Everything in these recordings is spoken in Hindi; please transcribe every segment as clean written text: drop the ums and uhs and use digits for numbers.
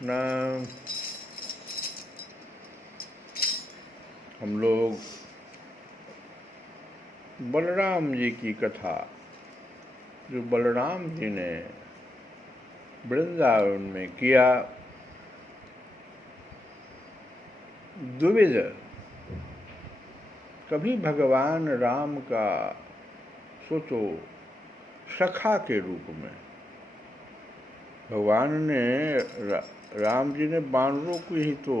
कृष्णा। हम लोग बलराम जी की कथा, जो बलराम जी ने वृंदावन में किया, द्विविध। कभी भगवान राम का सोचो सखा के रूप में भगवान ने राम जी ने वानरों को ही तो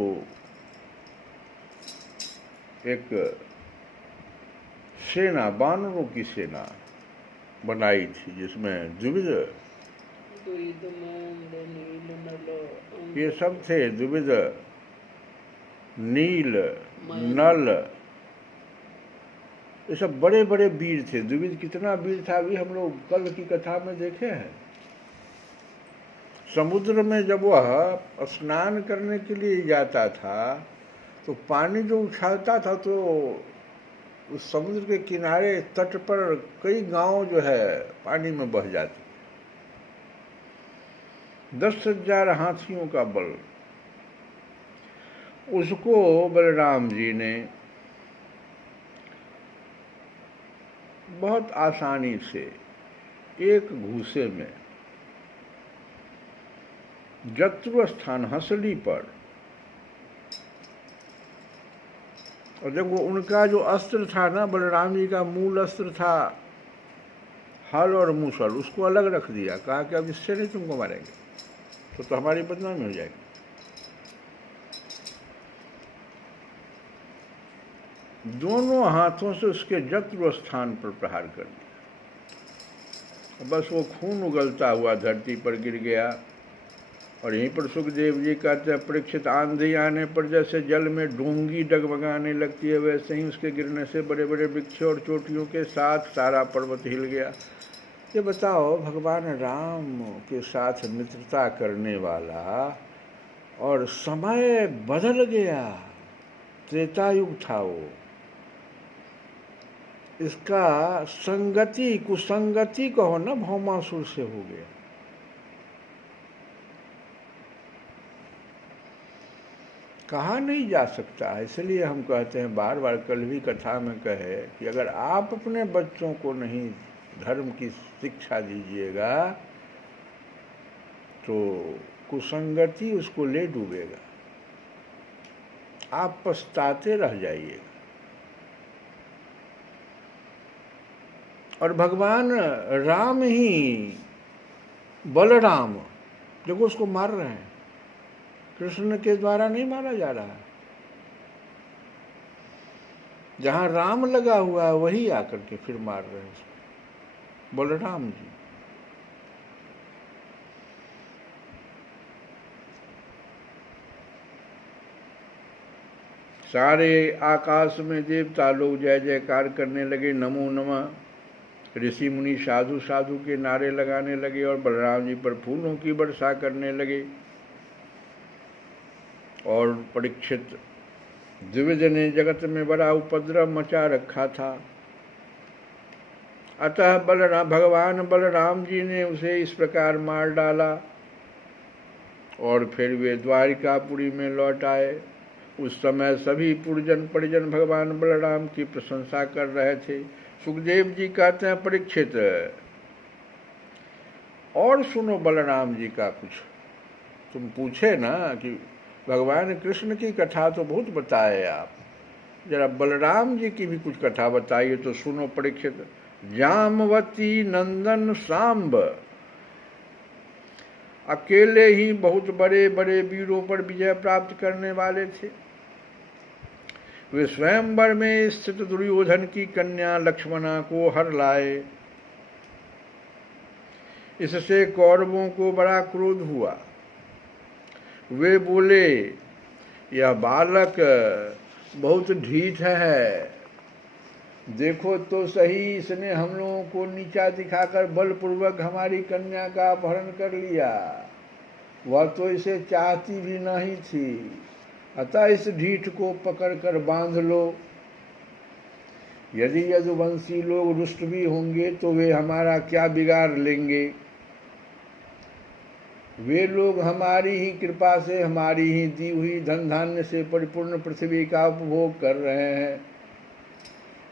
एक सेना, वानरों की सेना बनाई थी, जिसमें द्विविध ये सब थे। द्विविध, नील, नल, ये सब बड़े बड़े वीर थे। द्विविध कितना वीर था अभी हम लोग कल की कथा में देखे हैं। समुद्र में जब वह स्नान करने के लिए जाता था तो पानी जो उछालता था तो उस समुद्र के किनारे तट पर कई गांव जो है पानी में बह जाते। 10,000 हाथियों का बल। उसको बलराम जी ने बहुत आसानी से एक घूसे में जत्रु स्थान हंसली पर, और जब वो उनका जो अस्त्र था ना, बलराम जी का मूल अस्त्र था हल और मूसल, उसको अलग रख दिया। कहा कि अब इससे नहीं तुमको मारेंगे तो हमारी बदनामी हो जाएगी। दोनों हाथों से उसके जत्रु स्थान पर प्रहार कर दिया। बस वो खून उगलता हुआ धरती पर गिर गया। और यहीं पर सुखदेव जी कहते हैं, परीक्षित आंधी आने पर जैसे जल में डोंगी डगमगाने लगती है, वैसे ही उसके गिरने से बड़े बड़े वृक्ष और चोटियों के साथ सारा पर्वत हिल गया। ये बताओ, भगवान राम के साथ मित्रता करने वाला और समय बदल गया, त्रेता युग था वो, इसका संगति कुसंगति कहो ना, भौमासुर से हो गया। कहा नहीं जा सकता। इसलिए हम कहते हैं बार बार, कल भी कथा में कहे कि अगर आप अपने बच्चों को नहीं धर्म की शिक्षा दीजिएगा तो कुसंगति उसको ले डूबेगा, आप पछताते रह जाइएगा। और भगवान राम ही बलराम, देखो उसको मार रहे हैं, कृष्ण के द्वारा नहीं मारा जा रहा है। जहां राम लगा हुआ है वही आकर के फिर मार रहे हैं बलराम जी। सारे आकाश में देवता लोग जय जयकार करने लगे, नमो नमः। ऋषि मुनि साधु साधु के नारे लगाने लगे और बलराम जी पर फूलों की वर्षा करने लगे। और परीक्षित, द्विविध ने जगत में बड़ा उपद्रव मचा रखा था, अतः भगवान बलराम जी ने उसे इस प्रकार मार डाला। और फिर वे द्वारिकापुरी में लौट आए। उस समय सभी पुरजन परिजन भगवान बलराम की प्रशंसा कर रहे थे। सुखदेव जी कहते हैं, परीक्षित और सुनो बलराम जी का कुछ। तुम पूछे ना कि भगवान कृष्ण की कथा तो बहुत बताए आप, जरा बलराम जी की भी कुछ कथा बताइए तो सुनो परीक्षित। जामवती नंदन सांब अकेले ही बहुत बड़े बड़े वीरों पर विजय प्राप्त करने वाले थे। वे स्वयंवर में स्थित दुर्योधन की कन्या लक्ष्मणा को हर लाए। इससे कौरवों को बड़ा क्रोध हुआ। वे बोले, यह बालक बहुत ढीठ है, देखो तो सही, इसने हम लोगों को नीचा दिखाकर बलपूर्वक हमारी कन्या का अपहरण कर लिया। वह तो इसे चाहती भी नहीं थी, अतः इस ढीठ को पकड़कर बांध लो। यदि यदुवंशी लोग रुष्ट भी होंगे तो वे हमारा क्या बिगाड़ लेंगे। वे लोग हमारी ही कृपा से हमारी ही दी हुई धन धान्य से परिपूर्ण पृथ्वी का उपभोग कर रहे हैं।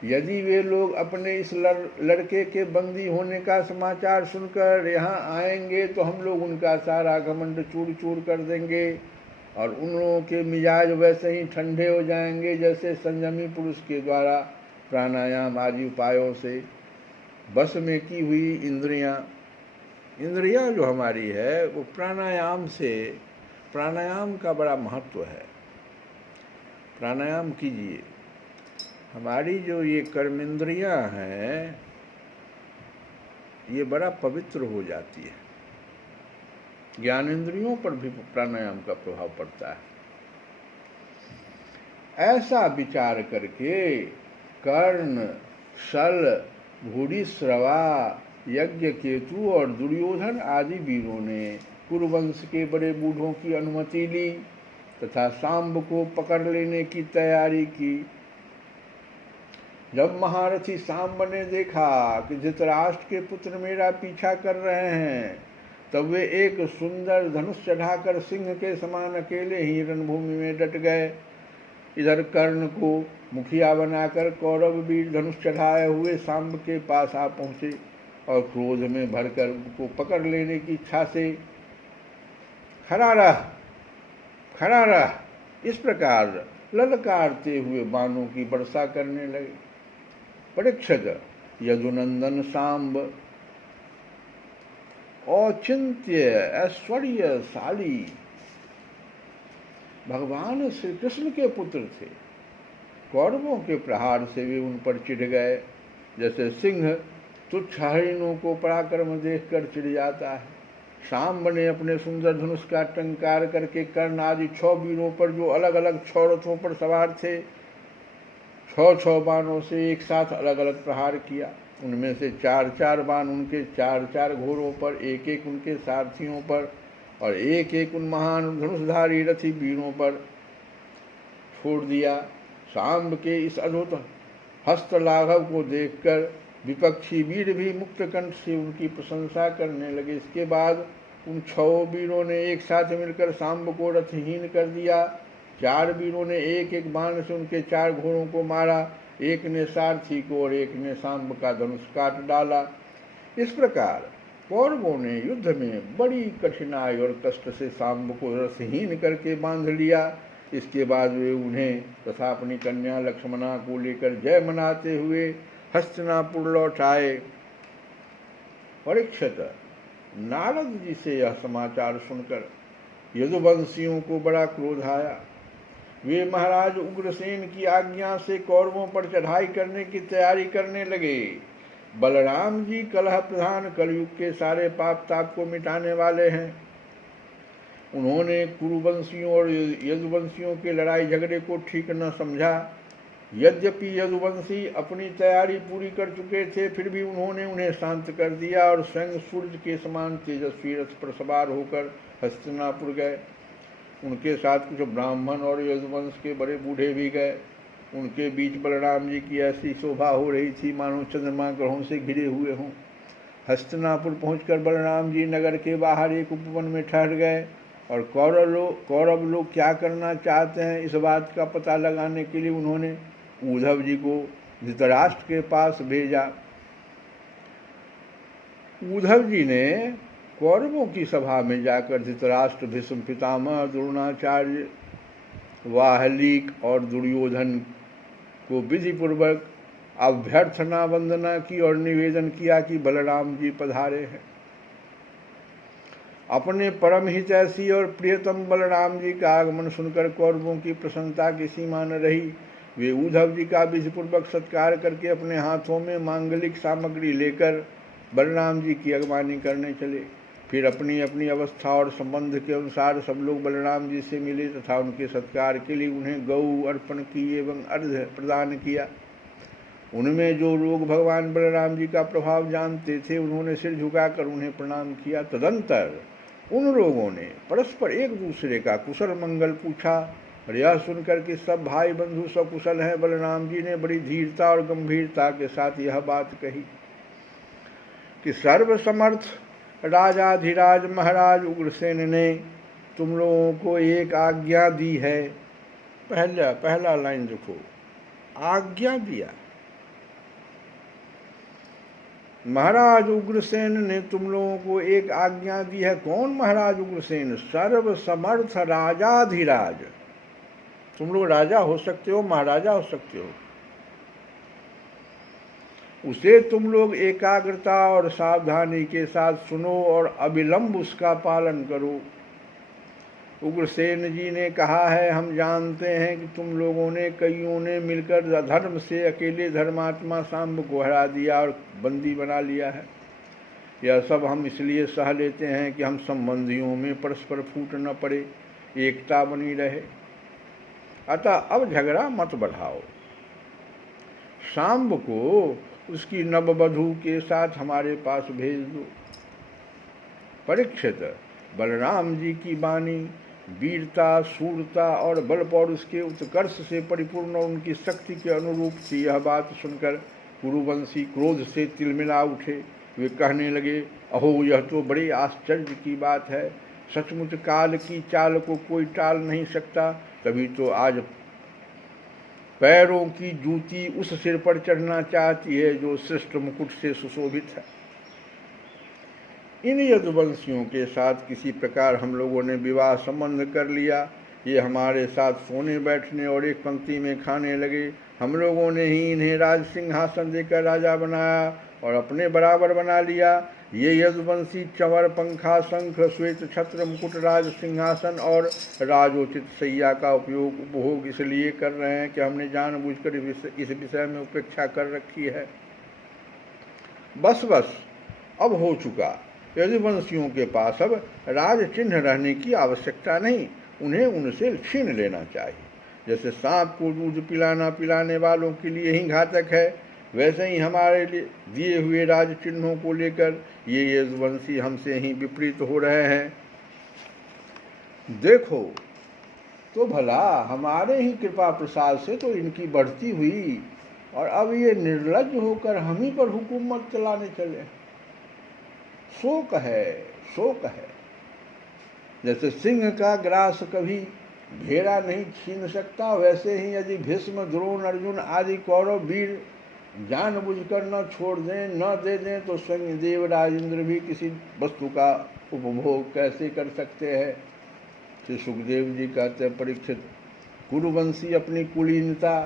यदि वे लोग अपने इस लड़के के बंदी होने का समाचार सुनकर यहाँ आएंगे तो हम लोग उनका सारा घमंड चूर चूर कर देंगे और उन लोगों के मिजाज वैसे ही ठंडे हो जाएंगे जैसे संयमी पुरुष के द्वारा प्राणायाम आदि उपायों से बस में की हुई इंद्रियां जो हमारी है वो प्राणायाम का बड़ा महत्व है। प्राणायाम कीजिए, हमारी जो ये कर्मेंद्रियां हैं ये बड़ा पवित्र हो जाती है। ज्ञानेंद्रियों पर भी प्राणायाम का प्रभाव पड़ता है। ऐसा विचार करके कर्ण, शल, भूरिश्रवा, यज्ञ केतु और दुर्योधन आदि वीरों ने कुरुवंश के बड़े बूढ़ों की अनुमति ली तथा सांब को पकड़ लेने की तैयारी की। जब महारथी सांब ने देखा कि धृतराष्ट्र के पुत्र मेरा पीछा कर रहे हैं तब वे एक सुंदर धनुष चढ़ाकर सिंह के समान अकेले ही रणभूमि में डट गए। इधर कर्ण को मुखिया बनाकर कौरव वीर धनुष चढ़ाए हुए सांब के पास आ पहुंचे और क्रोध में भरकर उनको पकड़ लेने की इच्छा से खड़ा रह इस प्रकार ललकारते हुए बाणों की वर्षा करने लगे। परीक्षित, यदुनंदन सांब औचित्य ऐश्वर्यशाली भगवान श्री कृष्ण के पुत्र थे। कौरवों के प्रहार से वे उन पर चिढ़ गए जैसे सिंह तुच्छ हरिणों को पराक्रम देखकर चिढ़ जाता है। सांब ने अपने सुंदर धनुष का टंकार करके कर्ण आदि 6 वीरों पर जो अलग अलग 6 रथों पर सवार थे 6 बाणों से एक साथ अलग अलग प्रहार किया। उनमें से 4 बाण उनके 4 घोड़ों पर, एक उनके सारथियों पर और एक उन महान धनुषधारी रथी वीरों पर छोड़ दिया। सांब के इस अद्भुत हस्तलाघव को देखकर विपक्षी वीर भी मुक्त कंठ से उनकी प्रशंसा करने लगे। इसके बाद उन 6 वीरों ने एक साथ मिलकर सांब को रथहीन कर दिया। 4 वीरों ने एक बाण से उनके 4 घोड़ों को मारा, एक ने सारथी को और एक ने सांब का धनुष काट डाला। इस प्रकार कौरवों ने युद्ध में बड़ी कठिनाई और कष्ट से सांब को रथहीन करके बांध लिया। इसके बाद वे उन्हें तथा अपनी कन्या लक्ष्मणा को लेकर जय मनाते हुए हस्तिनापुर लौट आए। परीक्षित, नारद जी से यह समाचार सुनकर यदुवंशियों को बड़ा क्रोध आया। वे महाराज उग्रसेन की आज्ञा से कौरवों पर चढ़ाई करने की तैयारी करने लगे। बलराम जी कलह प्रधान कलयुग के सारे पाप ताप को मिटाने वाले हैं। उन्होंने कुरुवंशियों और यदुवंशियों के लड़ाई झगड़े को ठीक न समझा। यद्यपि यदुवंशी अपनी तैयारी पूरी कर चुके थे फिर भी उन्होंने उन्हें शांत कर दिया और स्वयं सूर्य के समान तेजस्वी रथ पर सवार होकर हस्तिनापुर गए। उनके साथ कुछ ब्राह्मण और यदुवंश के बड़े बूढ़े भी गए। उनके बीच बलराम जी की ऐसी शोभा हो रही थी मानो चंद्रमा ग्रहों से घिरे हुए हों। हस्तिनापुर पहुंचकर बलराम जी नगर के बाहर एक उपवन में ठहर गए और कौरव लोग क्या करना चाहते हैं इस बात का पता लगाने के लिए उन्होंने उद्धव जी को धृतराष्ट्र के पास भेजा। उद्धव जी ने कौरवों की सभा में जाकर धृतराष्ट्र, भीष्म पितामह, द्रोणाचार्य, वाहलीक और दुर्योधन को विधिपूर्वक अभ्यर्थना वंदना की और निवेदन किया कि बलराम जी पधारे हैं। अपने परम हितैषी और प्रियतम बलराम जी का आगमन सुनकर कौरवों की प्रसन्नता की सीमा न रही। वे उद्धव जी का विधिपूर्वक सत्कार करके अपने हाथों में मांगलिक सामग्री लेकर बलराम जी की अगवानी करने चले। फिर अपनी अपनी अवस्था और संबंध के अनुसार सब लोग बलराम जी से मिले तथा उनके सत्कार के लिए उन्हें गौ अर्पण की एवं अर्घ्य प्रदान किया। उनमें जो लोग भगवान बलराम जी का प्रभाव जानते थे उन्होंने सिर झुकाकर उन्हें प्रणाम किया। तदंतर उन लोगों ने परस्पर एक दूसरे का कुशल मंगल पूछा और यह सुनकर कि सब भाई बंधु सकुशल हैं, बलराम जी ने बड़ी धीरता और गंभीरता के साथ यह बात कही कि सर्वसमर्थ राजाधिराज महाराज उग्रसेन ने तुम लोगों को एक आज्ञा दी है। पहला लाइन देखो, आज्ञा दिया। महाराज उग्रसेन ने तुम लोगों को एक आज्ञा दी है। कौन महाराज उग्रसेन? सर्व समर्थ राजाधिराज। तुम लोग राजा हो सकते हो, महाराजा हो सकते हो, उसे तुम लोग एकाग्रता और सावधानी के साथ सुनो और अविलंब उसका पालन करो। उग्रसेन जी ने कहा है, हम जानते हैं कि तुम लोगों ने कईयों ने मिलकर अधर्म से अकेले धर्मात्मा सांब को हरा दिया और बंदी बना लिया है। यह सब हम इसलिए सह लेते हैं कि हम संबंधियों में परस्पर फूट न पड़े, एकता बनी रहे। अतः अब झगड़ा मत बढ़ाओ। सांब को उसकी नववधू के साथ हमारे पास भेज दो। परीक्षित, बलराम जी की वाणी वीरता, शूरता और बल पौरुष के उत्कर्ष से परिपूर्ण और उनकी शक्ति के अनुरूप थी। यह बात सुनकर कुरुवंशी क्रोध से तिलमिला उठे। वे कहने लगे, अहो, यह तो बड़े आश्चर्य की बात है। सचमुच काल की चाल को कोई टाल नहीं सकता। तभी तो आज पैरों की जूती उस सिर पर चढ़ना चाहती है जो श्रेष्ठ मुकुट से सुशोभित है। इन यदुवंशियों के साथ किसी प्रकार हम लोगों ने विवाह संबंध कर लिया। ये हमारे साथ सोने बैठने और एक पंक्ति में खाने लगे। हम लोगों ने ही इन्हें राज सिंहासन देकर राजा बनाया और अपने बराबर बना लिया। ये यदुवंशी चंवर, पंखा, शंख, श्वेत छत्र, मुकुट, राज सिंहासन और राजोचित सैया का उपभोग इसलिए कर रहे हैं कि हमने जानबूझकर इस विषय में उपेक्षा कर रखी है। बस अब हो चुका। यदुवंशियों के पास अब राज चिन्ह रहने की आवश्यकता नहीं। उन्हें उनसे छीन लेना चाहिए। जैसे सांप को दूध पिलाने वालों के लिए ही घातक है, वैसे ही हमारे लिए दिए हुए राज चिन्हों को लेकर ये यदुवंशी हमसे ही विपरीत हो रहे हैं। देखो तो भला, हमारे ही कृपा प्रसाद से तो इनकी बढ़ती हुई और अब ये निर्लज्ज होकर हम ही पर हुकूमत चलाने चले। शोक है। जैसे सिंह का ग्रास कभी घेरा नहीं छीन सकता, वैसे ही यदि भीष्म, द्रोण, अर्जुन आदि कौरव वीर जानबूझकर न छोड़ दें, न दे दें, तो स्वयं देवराज इंद्र भी किसी वस्तु का उपभोग कैसे कर सकते हैं। श्री सुखदेव जी कहते हैं, परीक्षित, कुरुवंशी अपनी कुलीनता,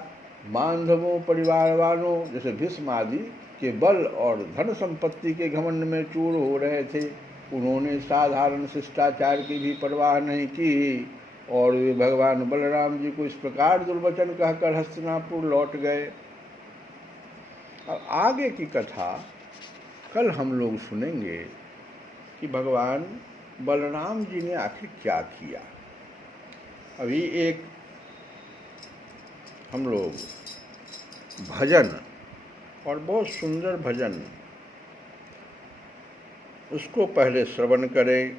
बांधवों, परिवार वालों जैसे भीष्म आदि के बल और धन संपत्ति के घमंड में चूर हो रहे थे। उन्होंने साधारण शिष्टाचार की भी परवाह नहीं की और वे भगवान बलराम जी को इस प्रकार दुर्वचन कहकर हस्तिनापुर लौट गए। अब आगे की कथा कल हम लोग सुनेंगे कि भगवान बलराम जी ने आखिर क्या किया। अभी एक हम लोग भजन, और बहुत सुंदर भजन, उसको पहले श्रवण करें।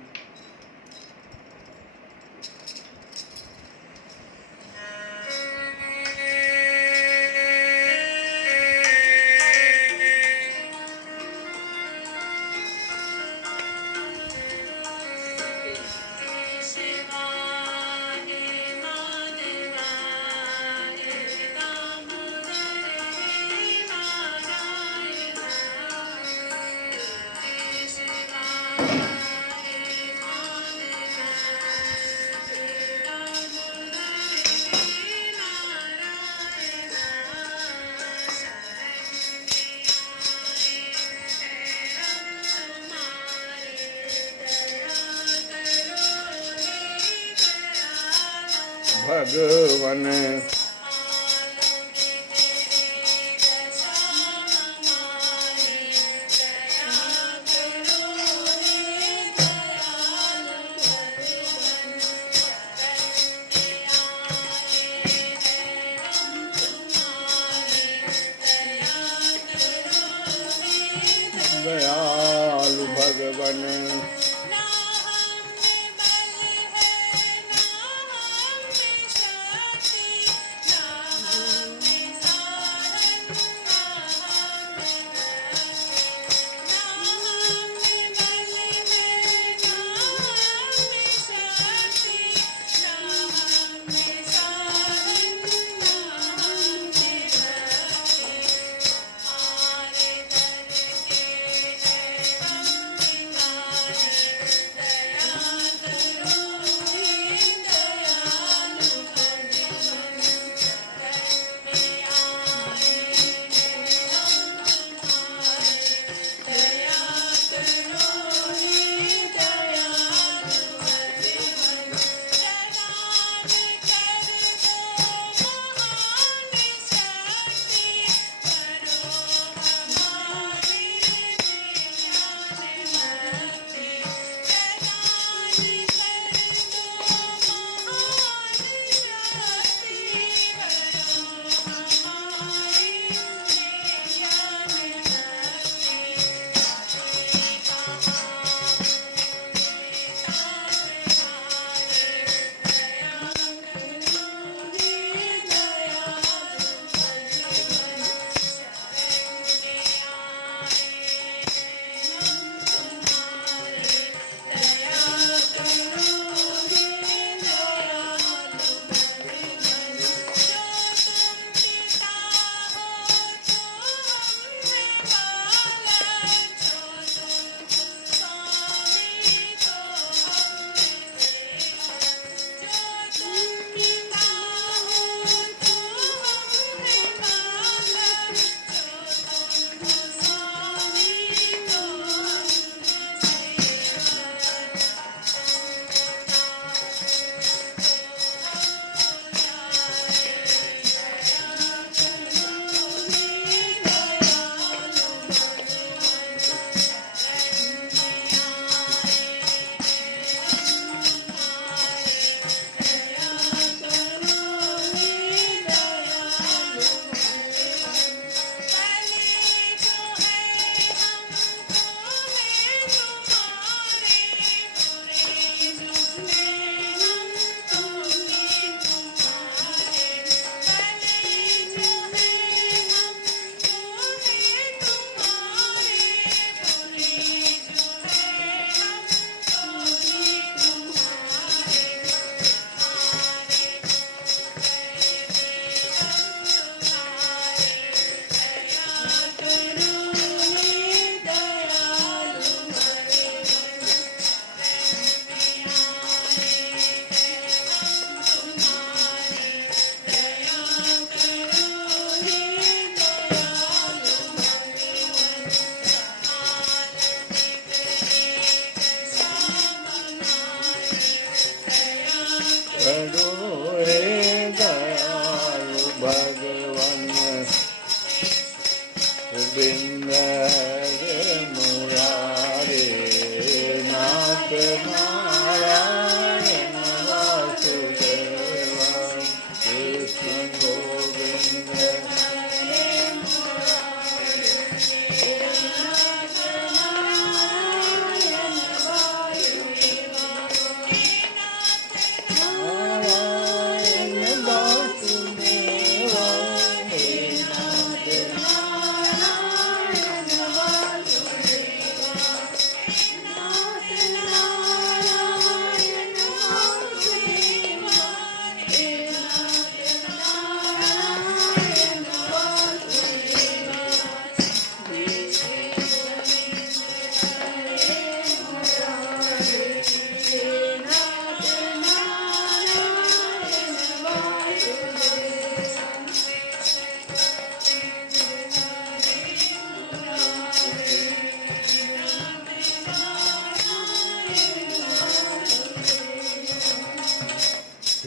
भगवन दयालु भगवन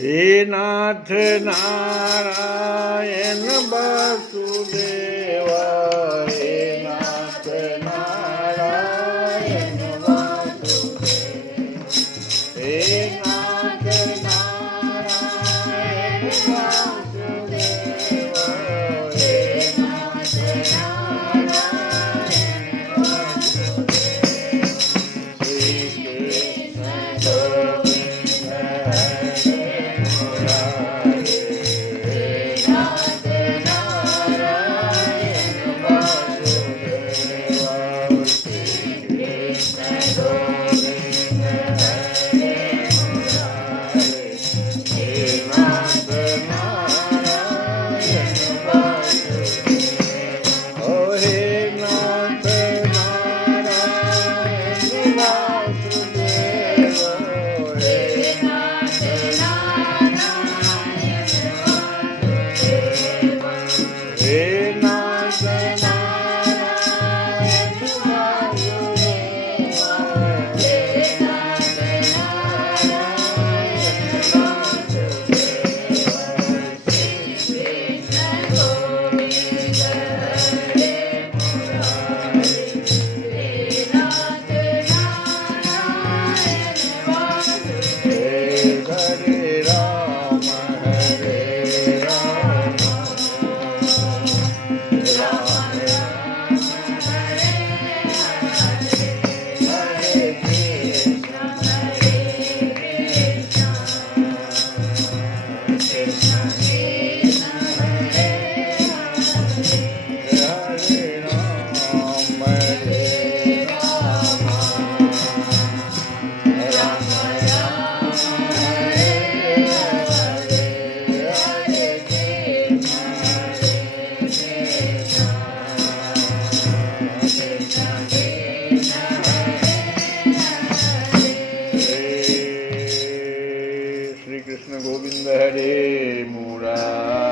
हे नाथ नारायण वासुदेवा, हे नाथ नारायण वासुदेवा, हे नाथ नारायण वासुदेवा, हे नाथ नारायण वासुदेवा। श्री कृष्ण गोविंद हरे मुरारे, हे नाथ नारायण वासुदेवा। श्री कृष्ण गोविंद हरे मुरारे, हे नाथ नारायण वासुदेवा। ओ हे नाथ नारायण वासुदेवा, हे नाथ नारायण वासुदेवा, हे नाथ नारायण वासुदेवा, हे नाथ नारायण वासुदेवा। श्री कृष्ण गोविंद हरे मुरारे, हे नाथ नारायण वासुदेवा। हरे राम हरे राम, राम राम हरे हरे, हरे कृष्ण कृष्ण कृष्ण हरे हरे, हरे राम हरे राम, राम राम हरे हरे, हरे कृष्ण कृष्ण कृष्ण हरे हरे। श्री कृष्ण गोविंद हरे मुरारे।